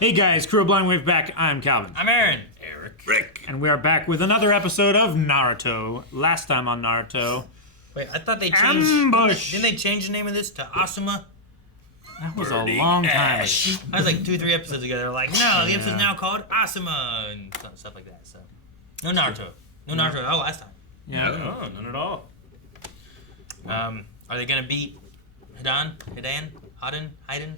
Hey guys, Crew of Blind Wave back. I'm Calvin. I'm Aaron. Eric. Rick. And we are back with another episode of Naruto. Last time on Naruto. Wait, I thought they changed... Ambush! Didn't they change the name of this to Asuma? That was a long time ago. That was like 2 or 3 episodes ago. They were like, no, the episode's now called Asuma, and stuff like that. So, no Naruto. No Naruto at all last time. Yeah. No, none at all. Are they going to beat Hidan? Hidan? Hidan.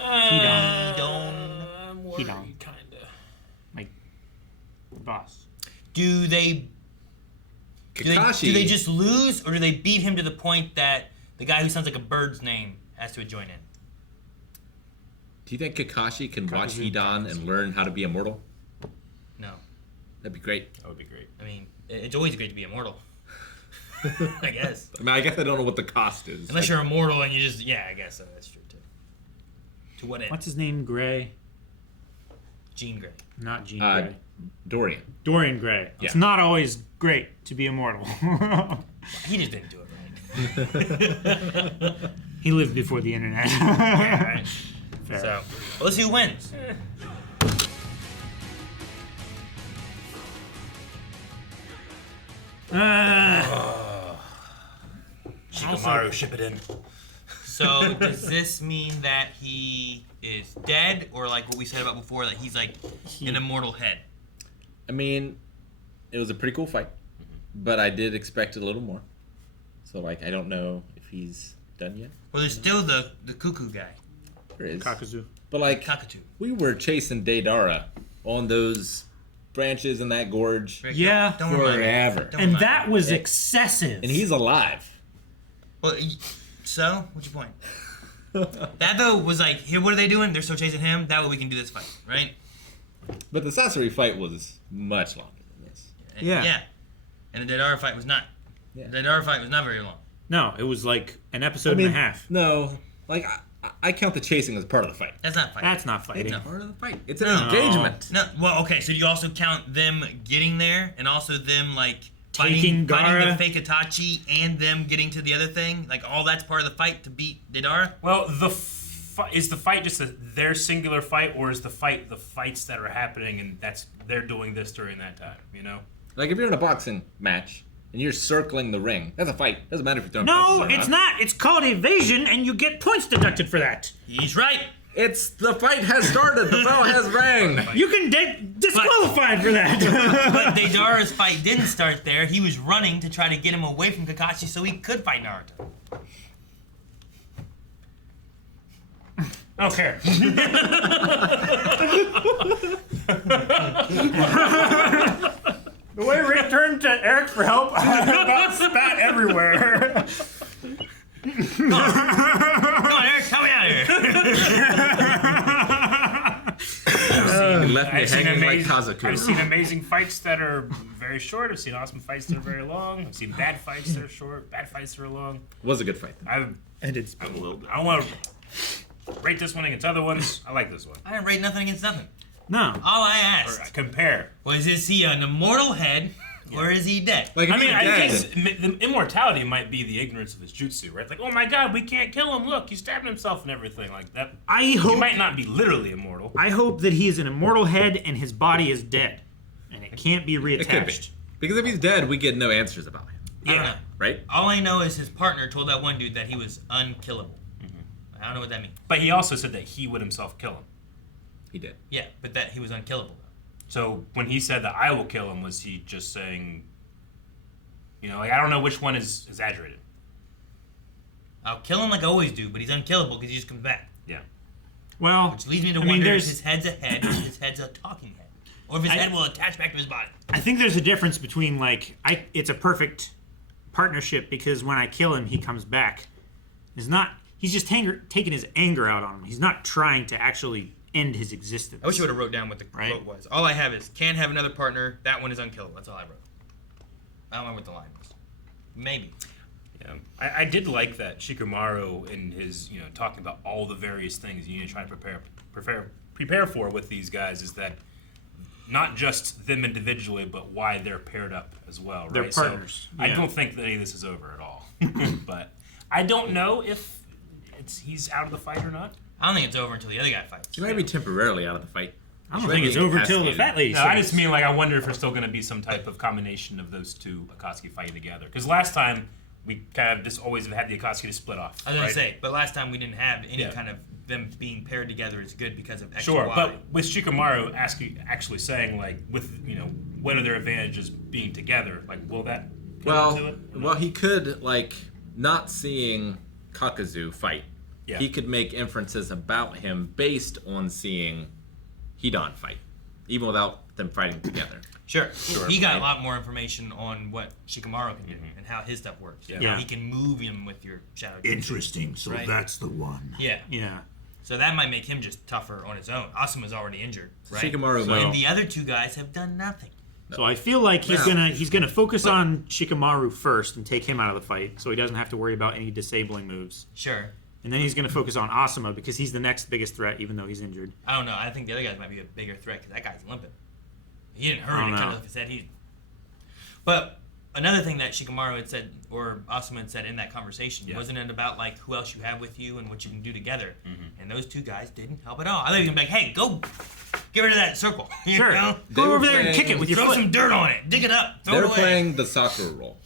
I'm worried, Hidan. kinda. Like, the boss. Do they Kakashi. just lose, or do they beat him to the point that the guy who sounds like a bird's name has to join in? Do you think Kakashi can watch Kakuzu. Hidan and learn how to be immortal? No. That'd be great. That would be great. I mean, it's always great to be immortal. I guess. I mean, I guess I don't know what the cost is. Unless you're immortal and you just... Yeah, I guess that's true, too. To what end? What's his name? Gray? Jean Grey. Not Jean Grey. Dorian. Dorian Gray. Yeah. It's not always great to be immortal. He just didn't do it right. He lived before the internet. Yeah, right. Fair. So, well, let's see who wins. Shikamaru Shippuden. So, does this mean that he is dead, or like what we said about before, that he's like an immortal head? I mean, it was a pretty cool fight, but I did expect a little more. So, like, I don't know if he's done yet. Well, there's still the cuckoo guy, There is. Kakuzu. But, like, Kakuzu. we were chasing Deidara on those branches in that gorge Rick, Yeah. don't remind me. forever. Don't And remind that me. was excessive. And he's alive. Well, so, what's your point? That though was like, here, what are they doing? They're still chasing him. That way we can do this fight, right? But the Sasori fight was much longer than this. And, Yeah. Yeah. And the Deidara fight was not. Yeah. The Deidara fight was not very long. No, it was like an episode and a half. No, like, I count the chasing as part of the fight. That's not fighting. That's not fighting. No. Part of the fight. It's an No. engagement. No, well, okay, so you also count them getting there, and also them, like, Taking fighting Gaara. the fake Itachi, and them getting to the other thing? Like, all that's part of the fight to beat Deidara? Well, is the fight just their singular fight, or is the fights that are happening, and they're doing this during that time? You know? Like, if you're in a boxing match and you're circling the ring, that's a fight. Doesn't matter if you're throwing No, punches or it's not. It's called evasion, and you get points deducted for that. He's right. It's the fight has started. The bell has rang. You can get disqualified for that. But Deidara's fight didn't start there. He was running to try to get him away from Kakashi so he could fight Naruto. Okay. The way Rick turned to Eric for help, I about spat everywhere. Come on, Eric, help me out here. You left me I've seen hanging like I've seen Kazuku. amazing fights that are very short. I've seen awesome fights that are very long. I've seen bad fights that are short, bad fights that are long. Was a good fight. And it's I don't want to rate this one against other ones. I like this one. I didn't rate nothing against nothing. no. All I Or asked compare. was, is he an immortal head, or is he dead? Like, if I mean, he's I dead, guess the immortality might be the ignorance of his jutsu, right? Like, oh my god, we can't kill him. Look, he's stabbing himself and everything like that. I He hope might not be literally immortal. I hope that he is an immortal head and his body is dead, and it can't be reattached. it could be. Because if he's dead, we get no answers about him. I don't know. Right? All I know is his partner told that one dude that he was unkillable. I don't know what that means. But he also said that he would himself kill him. He did. Yeah, but that he was unkillable. So when he said that I will kill him, was he just saying, you know, like, I don't know which one is exaggerated. I'll kill him like I always do, but he's unkillable because he just comes back. Yeah. Well, Which leads me to I mean, wonder if there's- his head's a head or if his head's a talking head. Or if his head will attach back to his body. I think there's a difference between it's a perfect partnership because when I kill him, he comes back. He's just taking his anger out on him. He's not trying to actually end his existence. I wish you would have wrote down what the quote was. All I have is, can't have another partner, that one is unkillable. That's all I wrote. I don't remember what the line was. Maybe. Yeah. I did like that Shikamaru in his, you know, talking about all the various things you need to try to prepare for with these guys is that not just them individually, but why they're paired up as well, right? They're partners. So I Yeah. don't think that any of this is over at all. But I don't know if he's out of the fight or not. I don't think it's over until the other guy fights. She might be temporarily out of the fight. I don't think it's over till the fat lady. No, I just mean, like, I wonder if there's still going to be some type of combination of those two Akatsuki fighting together. Because last time, we kind of just always had the Akatsuki to split off. I was going to say, but last time we didn't have any kind of them being paired together is good because of X Sure, and Y. but with Shikamaru actually saying, like, with, what are their advantages being together? Like, will that come into it? Well, he could, like, not seeing Kakuzu fight. Yeah. He could make inferences about him based on seeing Hidan fight, even without them fighting together. Sure. He got a lot more information on what Shikamaru can do and how his stuff works. Yeah. How he can move him with your shadow. Interesting. So Right. that's the one. Yeah. Yeah. So that might make him just tougher on his own. Asuma's already injured, right? Shikamaru So, might- and the other two guys have done nothing. So I feel like he's gonna focus on Shikamaru first and take him out of the fight, so he doesn't have to worry about any disabling moves. Sure. And then he's gonna focus on Asuma because he's the next biggest threat, even though he's injured. I don't know. I think the other guys might be a bigger threat because that guy's limping. He didn't hurt. I He don't kind know. of said he. But another thing that Shikamaru had said, or Asuma had said in that conversation, wasn't it about like who else you have with you and what you can do together? And those two guys didn't help at all. I thought he was gonna be like, "Hey, go, get rid of that circle. You Sure. know? Go They were over there and playing- kick it with your Throw foot. some dirt on it. Dig it up. Throw They're it away." playing the Sakura role,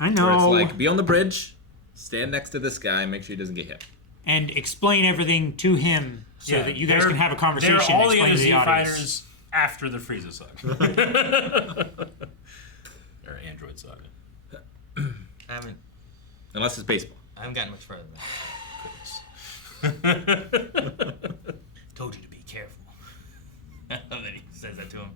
I where know. it's like, be on the bridge, stand next to this guy, make sure he doesn't get hit. And explain everything to him so that you guys they're- can have a conversation They're all and the explain other to the Z audience. fighters after the Frieza saga. Or Android saga. I haven't Unless it's baseball. gotten much further than that. Told you to be careful. I love that he says that to him.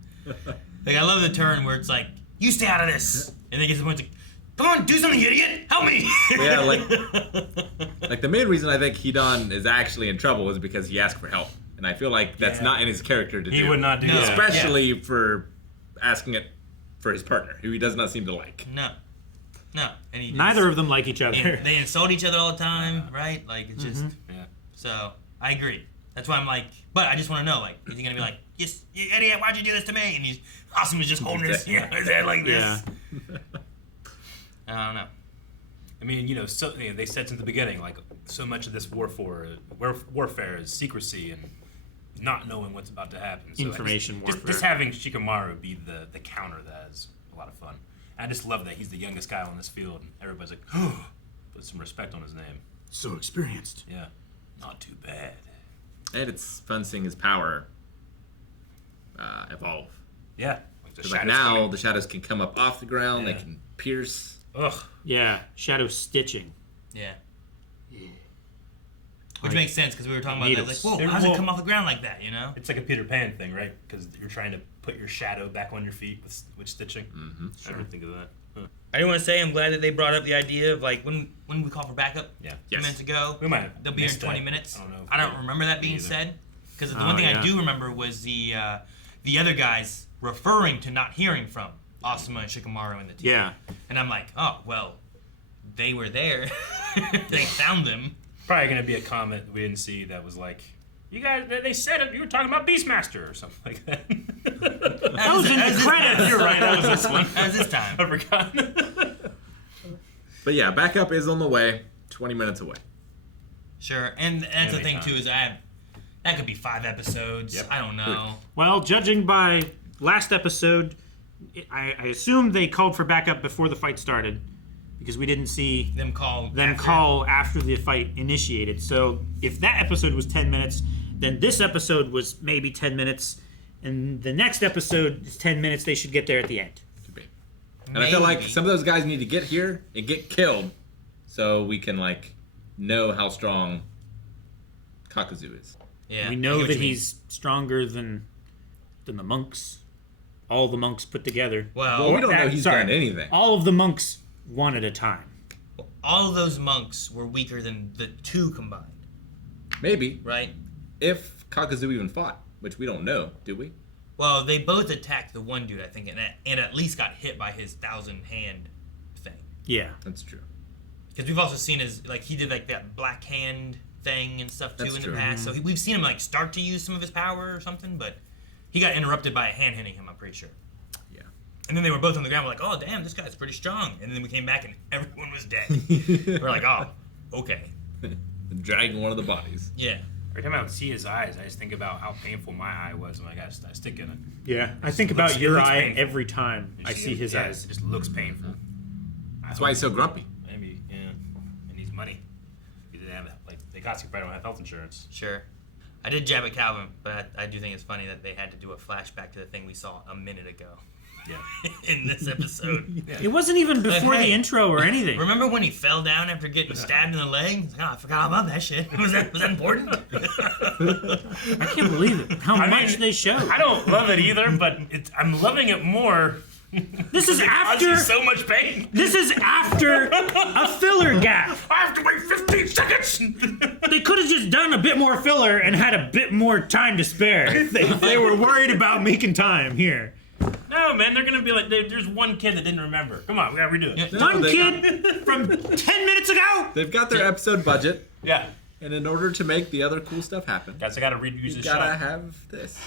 Like, I love the turn where it's like, "You stay out of this," and then gets the point like, "Come on, do something, you idiot! Help me!" Yeah, like the main reason I think Hidan is actually in trouble is because he asked for help, and I feel like that's not in his character to do. He would not do No. that. especially for asking it for his partner, who he does not seem to like. No, and he Neither of them like each other. They insult each other all the time, right? Like, it's just. Yeah. So I agree. That's why I'm like, but I just want to know, like, is he gonna be like, "Yes, you idiot! Why'd you do this to me?" And he's Asuma's just holding his head like this. Yeah. I don't know. I mean, they said since the beginning, like, so much of this warfare is secrecy and not knowing what's about to happen. So Information just warfare. having Shikamaru be the counter to that is a lot of fun. I just love that he's the youngest guy on this field, and everybody's like, oh, put some respect on his name. So experienced. Yeah, not too bad. And it's fun seeing his power evolve. Yeah. Like the 'Cause, like shadows now, coming. the shadows can come up off the ground. Yeah. They can pierce. Ugh. Yeah. Shadow stitching. Yeah. Which makes sense because we were talking about that. Like, Needles. whoa, how's it come off the ground like that? You know? It's like a Peter Pan thing, right? Because you're trying to put your shadow back on your feet with stitching. Mm-hmm. I didn't think of that. Huh. I do want to say I'm glad that they brought up the idea of like when we call for backup. Yeah. 2 minutes ago. We might have They'll be here in missed 20 that. minutes. I don't know if I don't we- remember that being either. said because the Oh, one thing yeah. I do remember was the other guys referring to not hearing from Asuma and Shikamaru and the team. Yeah. And I'm like, oh well, they were there. They found them. Probably going to be a comment we didn't see that was like, you guys, they said it, you were talking about Beastmaster or something like that. That was in the credits. You're right, that was this one. That was this time. I forgot. But yeah, backup is on the way. 20 minutes away. Sure, and that's the thing Anytime. too is that could be 5 episodes. Yep. I don't know. Well, judging by last episode, I assumed they called for backup before the fight started because we didn't see Them call. them after. call after the fight initiated. So if that episode was 10 minutes, then this episode was maybe 10 minutes, and the next episode is 10 minutes. They should get there at the end. Could be. And I feel like Maybe. some of those guys need to get here and get killed so we can, like, know how strong Kakuzu is. Yeah, We I know get what that you mean. he's stronger than the monks. All the monks put together. Well, We don't know he's sorry. done anything. All of the monks one at a time. all of those monks were weaker than the 2 combined, Maybe. right? If Kakuzu even fought, which we don't know, do we? Well, they both attacked the one dude, I think, and at least got hit by his 1,000-hand thing. Yeah. That's true. Because we've also seen his, like, he did, like, that black hand thing and stuff, too, That's in true. the past. So we've seen him, like, start to use some of his power or something, but he got interrupted by a hand hitting him, I'm pretty sure. Yeah. And then they were both on the ground, we're like, oh, damn, this guy's pretty strong. And then we came back and everyone was dead. We're like, oh, okay. and dragging one of the bodies. Yeah. Every time I would see his eyes, I just think about how painful my eye was when I got a stick in it. Yeah, I It think looks- about it your looks eye painful. every time I see his eyes. It just looks painful. That's why he's so grumpy. Maybe, yeah. And needs money. He didn't have like the Akatsuki probably don't have health insurance. Sure. I did jab at Calvin, but I do think it's funny that they had to do a flashback to the thing we saw a minute ago. Yeah. In this episode. It wasn't even before Hey, the intro or anything. Remember when he fell down after getting stabbed in the leg? He's like, oh, I forgot about that shit. Was that important? I can't believe it. How much they show. I don't love it either, but I'm loving it more. This is It after. causes so much pain. This is after a filler gap. I have to wait 15 seconds. They could have just done a bit more filler and had a bit more time to spare. If they were worried about making time here. No, man, they're gonna be like, there's one kid that didn't remember. Come on, we gotta redo it. Yeah. One they- kid from 10 minutes ago. They've got their episode budget, Yeah. and in order to make the other cool stuff happen, Guys, I gotta reuse you this gotta shot. have this.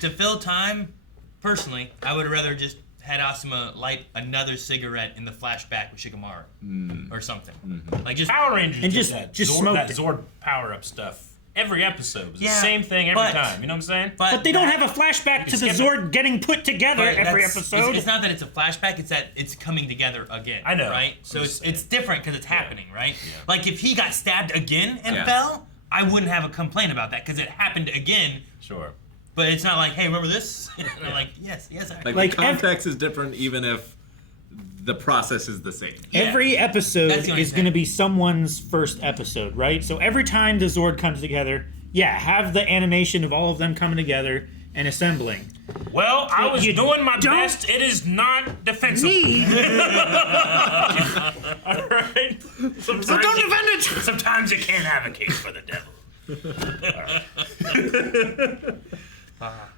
To fill time, personally, I would rather just had Asuma light another cigarette in the flashback with Shikamaru. Or something. Like just... Power Rangers And did just that. smoked That it. Zord power-up stuff. Every episode was Yeah, the same thing every but- time. You know what I'm saying? But they don't have a flashback to the skip it. Zord getting put together But every that's- episode. It's not that it's a flashback, it's that it's coming together again. I know. Right? So I'm it's just it's different because it's happening, right? Yeah. Like if he got stabbed again and Yeah. fell, I wouldn't have a complaint about that because it happened again. Sure. But it's not like, hey, remember this? And I'm like, yes, I Like, Like, the context is different, even if the process is the same. Yeah. Every episode That's the only is thing. going to be someone's first episode, right? So every time the Zord comes together, yeah, have the animation of all of them coming together and assembling. Well, I was You doing my don't best. It is not defensible. Need. All right. Sometimes So don't you- defend it. Sometimes you can't advocate for the devil.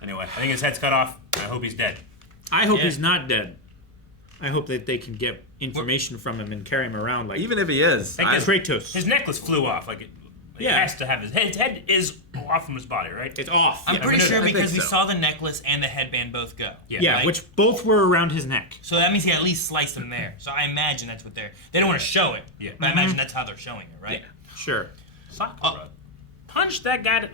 Anyway, I think his head's cut off. I hope he's dead. I hope Yeah. he's not dead. I hope that they can get information from him and carry him around like Even if he is, Like I- this- Kratos. His necklace flew off. Like it Yeah. has to have his head is off from his body, right? It's off. I'm yeah, pretty I sure think because we so. saw the necklace and the headband both go. yeah, right? which both were around his neck. So that means he at least sliced them there. So I imagine that's what they don't want to show it. Yeah. But I imagine that's how they're showing it, right? Sure. Sakura punched that guy.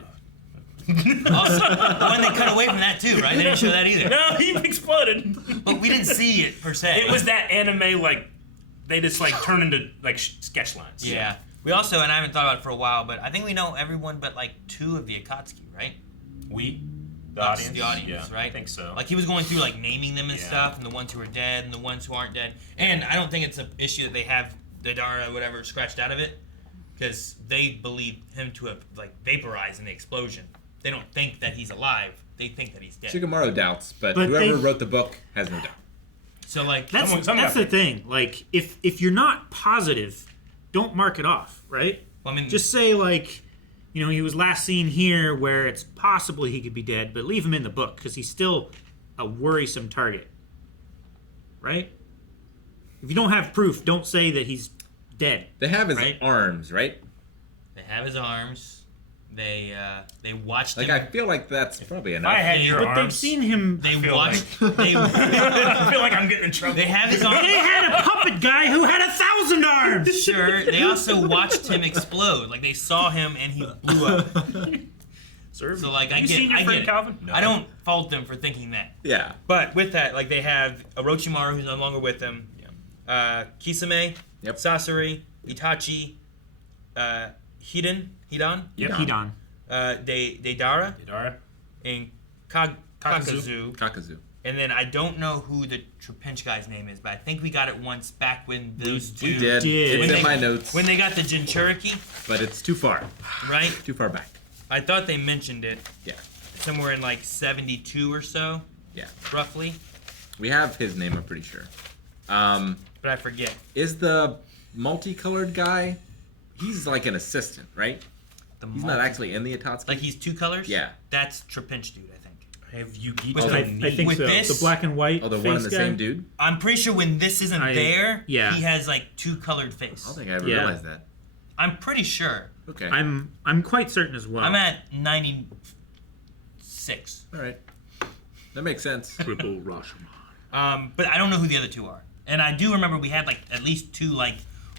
Also, when they cut away from that too, right? They didn't show that either. No, he exploded. But we didn't see it per se. It was that anime like they just like turn into like sketch lines. Yeah. We also, and I haven't thought about it for a while, but I think we know everyone but like 2 of the Akatsuki, right? The Us, audience. the audience, Yeah, right? I think so. Like he was going through like naming them and Yeah. stuff, and the ones who are dead and the ones who aren't dead. And I don't think it's an issue that they have the Dara whatever scratched out of it, because they believe him to have like vaporized in the explosion. They don't think that he's alive. They think that he's dead. Shikamaru doubts, but But whoever they- wrote the book has no doubt. So like That's Someone that's got the thing. Like, if you're not positive, don't mark it off, right? I mean, Just say like, you know, he was last seen here, where it's possible he could be dead, but leave him in the book because he's still a worrisome target, right? If you don't have proof, don't say that he's dead. They have his Right. arms, right? they have his arms. They watched Like, him. I feel like that's probably If enough. I had your But they've arms, seen him. They feel watched. They I feel like I'm getting in trouble. they have his arms. They had a puppet guy who had 1,000 arms. Sure. They also watched him explode. Like they saw him and he blew up. Sir, So like I you get, seen your I friend get. Calvin? No. I don't fault them for thinking that. Yeah. But with that, like they have Orochimaru who's no longer with them. Kisame, Yep. Sasori, Itachi, Hidan, Yep. Hedon. Deidara, Hidara? and Kakuzu. Kakuzu. Kakazu. And then I don't know who the Trapinch guy's name is, but I think we got it once back when those two. We did. did. It's When in they- my notes, When they got the Jinchuriki, but it's too far. right? Too far back. I thought they mentioned it Yeah. somewhere in like 72 or so, Yeah. roughly. We have his name, I'm pretty sure. But I forget. Is the multicolored guy, he's like an assistant, right? He's not actually in the Akatsuki. Like he's 2 colors? Yeah. That's Trapinch dude, I think. Have you geeked With on the- I knee? think With so. this- The black and white. Oh, the face one and the guy. same dude? I'm pretty sure when this isn't there, yeah. he has like 2 colored face. I don't think I ever Yeah. realized that. I'm pretty sure. Okay. I'm quite certain as well. I'm at 96. All right. That makes sense. Triple Rashomon. But I don't know who the other 2 are. And I do remember we had like at least 2 like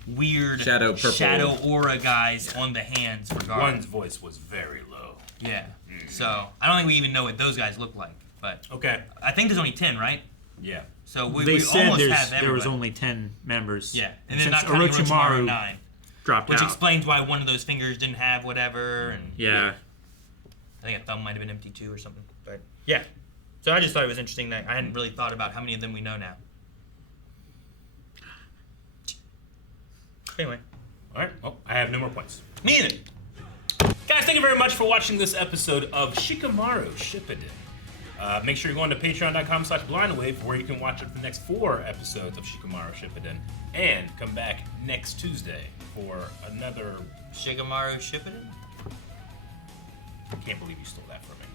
weird Shadow purple. aura guys on the hands for guard. One's voice was very low. Yeah. So I don't think we even know what those guys look like, but Okay. I think there's only 10, right? Yeah. So They we said almost have there was everybody. only 10 members. Yeah, and then since not counting Orochimaru Orochimaru 9, dropped which out. explains why one of those fingers didn't have whatever, and Yeah. I think a thumb might have been empty too or something. But yeah, so I just thought it was interesting that I hadn't really thought about how many of them we know now. Anyway, All right. Well, I have no more points. me either. Guys, thank you very much for watching this episode of Shikamaru Shippuden. Make sure you're going to patreon.com/blindwave where you can watch the next 4 episodes of Shikamaru Shippuden. And come back next Tuesday for another... Shikamaru Shippuden? I can't believe you stole that from me.